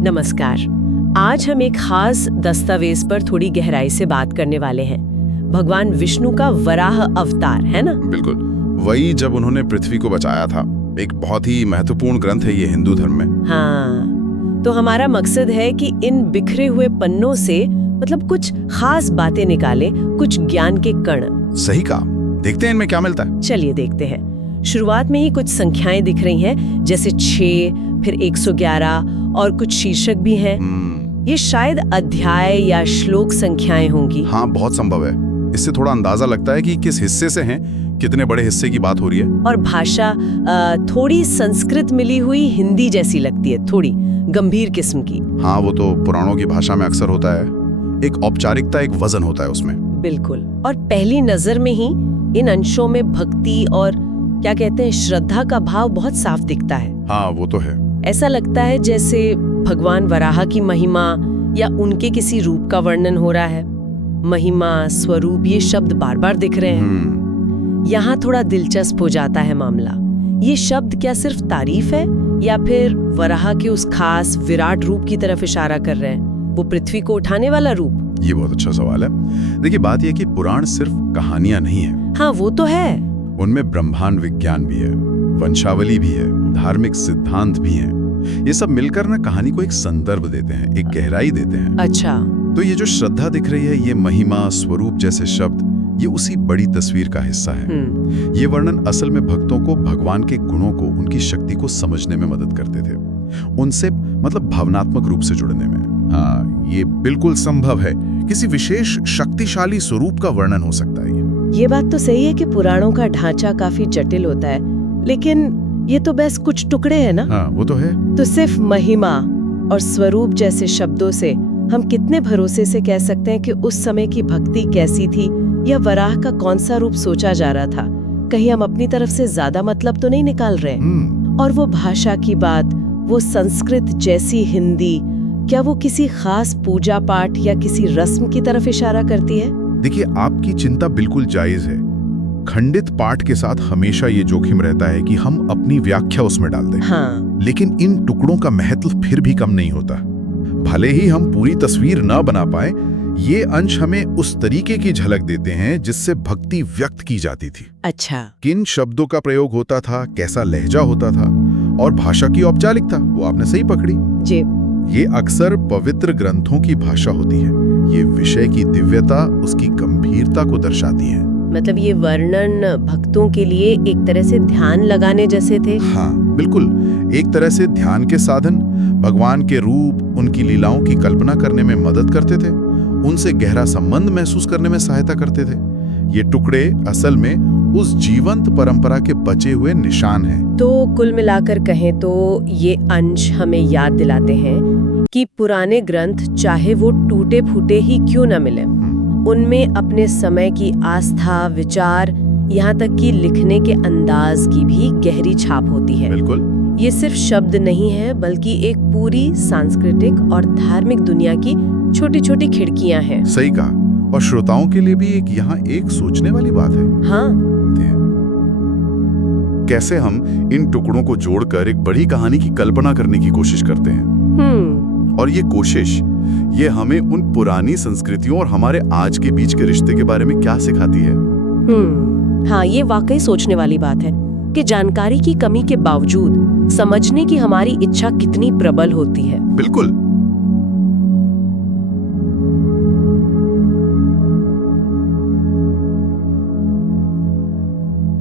नमस्कार। आज हम एक खास दस्तावेज पर थोड़ी गहराई से बात करने वाले हैं। भगवान विष्णु का वराह अवतार, है ना? बिल्कुल, वही जब उन्होंने पृथ्वी को बचाया था। एक बहुत ही महत्वपूर्ण ग्रंथ है ये हिंदू धर्म में। हाँ, तो हमारा मकसद है कि इन बिखरे हुए पन्नों से मतलब कुछ खास बातें निकालें, कुछ ज्ञान के कण। सही कहा। देखते हैं इनमें क्या मिलता है। चलिए देखते हैं। शुरुआत में ही कुछ संख्याएं दिख रही हैं, जैसे 6, फिर 111 और कुछ शीर्षक भी हैं। ये शायद अध्याय या श्लोक संख्याएं होंगी। हाँ, बहुत संभव है। इससे थोड़ा अंदाजा लगता है कि किस हिस्से से हैं, कितने बड़े हिस्से की बात हो रही है। और भाषा थोड़ी संस्कृत मिली हुई हिंदी जैसी लगती है, थोड़ी गंभीर किस्म की। हाँ, वो तो पुराणों की भाषा में अक्सर होता है। एक औपचारिकता, एक वजन होता है उसमें। बिल्कुल। और पहली नजर में ही इन अंशों में भक्ति और क्या कहते हैं, श्रद्धा का भाव बहुत साफ दिखता है। हाँ, वो तो है। ऐसा लगता है जैसे भगवान वराह की महिमा या उनके किसी रूप का वर्णन हो रहा है। महिमा, स्वरूप, ये शब्द बार बार दिख रहे हैं। यहाँ थोड़ा दिलचस्प हो जाता है मामला। ये शब्द क्या सिर्फ तारीफ है या फिर वराह के उस खास विराट रूप की तरफ इशारा कर रहे हैं, वो पृथ्वी को उठाने वाला रूप? ये बहुत अच्छा सवाल है। देखिए, बात यह कि पुराण सिर्फ कहानियां नहीं है। हाँ, वो तो है। उनमें ब्रह्मांड विज्ञान भी है, वंशावली भी है, धार्मिक सिद्धांत भी हैं। ये सब मिलकर ना कहानी को एक संदर्भ देते हैं, एक गहराई देते हैं। अच्छा। तो ये जो श्रद्धा दिख रही है, ये महिमा, स्वरूप जैसे शब्द, ये उसी बड़ी तस्वीर का हिस्सा है। ये वर्णन असल में भक्तों को भगवान के गुणों को, उनकी शक्ति को समझने में मदद करते थे, उनसे मतलब भावनात्मक रूप से जुड़ने में। हाँ, ये बिल्कुल संभव है। किसी विशेष शक्तिशाली स्वरूप का वर्णन हो सकता है। ये बात तो सही है कि पुराणों का ढांचा काफी जटिल होता है, लेकिन ये तो बस कुछ टुकड़े हैं ना। हाँ, वो तो है। तो सिर्फ महिमा और स्वरूप जैसे शब्दों से हम कितने भरोसे से कह सकते हैं कि उस समय की भक्ति कैसी थी या वराह का कौन सा रूप सोचा जा रहा था? कहीं हम अपनी तरफ से ज्यादा मतलब तो नहीं निकाल रहे? और वो भाषा की बात, वो संस्कृत जैसी हिंदी, क्या वो किसी खास पूजा पाठ या किसी रस्म की तरफ इशारा करती है? देखिए, आपकी चिंता बिल्कुल जायज है। खंडित पाठ के साथ हमेशा ये जोखिम रहता है कि हम अपनी व्याख्या उसमें डाल दें। हाँ। लेकिन इन टुकड़ों का महत्व फिर भी कम नहीं होता। भले ही हम पूरी तस्वीर न बना पाए, ये अंश हमें उस तरीके की झलक देते हैं जिससे भक्ति व्यक्त की जाती थी। अच्छा। किन शब्दों का प्रयोग होता था, कैसा लहजा होता था, और भाषा की औपचारिकता, वो आपने सही पकड़ी जी। ये अक्सर पवित्र ग्रंथों की भाषा होती है। ये विषय की दिव्यता, उसकी गंभीरता को दर्शाती है। मतलब ये वर्णन भक्तों के लिए एक तरह से ध्यान लगाने जैसे थे? हाँ, बिल्कुल। एक तरह से ध्यान के साधन, भगवान के रूप, उनकी लीलाओं की कल्पना करने में मदद करते थे, उनसे गहरा संबंध महसूस करने में सहायता करते थे। ये टुकड़े असल में उस जीवंत परंपरा के बचे हुए निशान हैं। तो कुल मिलाकर कहें तो ये अंश हमें याद दिलाते हैं कि पुराने ग्रंथ, चाहे वो टूटे फूटे ही क्यों न मिले, उनमें अपने समय की आस्था, विचार, यहाँ तक कि लिखने के अंदाज की भी गहरी छाप होती है। बिल्कुल। ये सिर्फ शब्द नहीं है, बल्कि एक पूरी सांस्कृतिक और धार्मिक दुनिया की छोटी छोटी खिड़कियां हैं। सही कहा। और श्रोताओं के लिए भी यहाँ एक सोचने वाली बात है। हाँ। कैसे हम इन टुकड़ों को जोड़कर एक बड़ी कहानी की कल्पना करने की कोशिश करते हैं। और ये कोशिश, ये हमें उन पुरानी संस्कृतियों और हमारे आज के बीच के रिश्ते के बारे में क्या सिखाती है? हाँ, ये वाकई सोचने वाली बात है कि जानकारी की कमी के बावजूद समझने की हमारी इच्छा कितनी प्रबल होती है। बिल्कुल।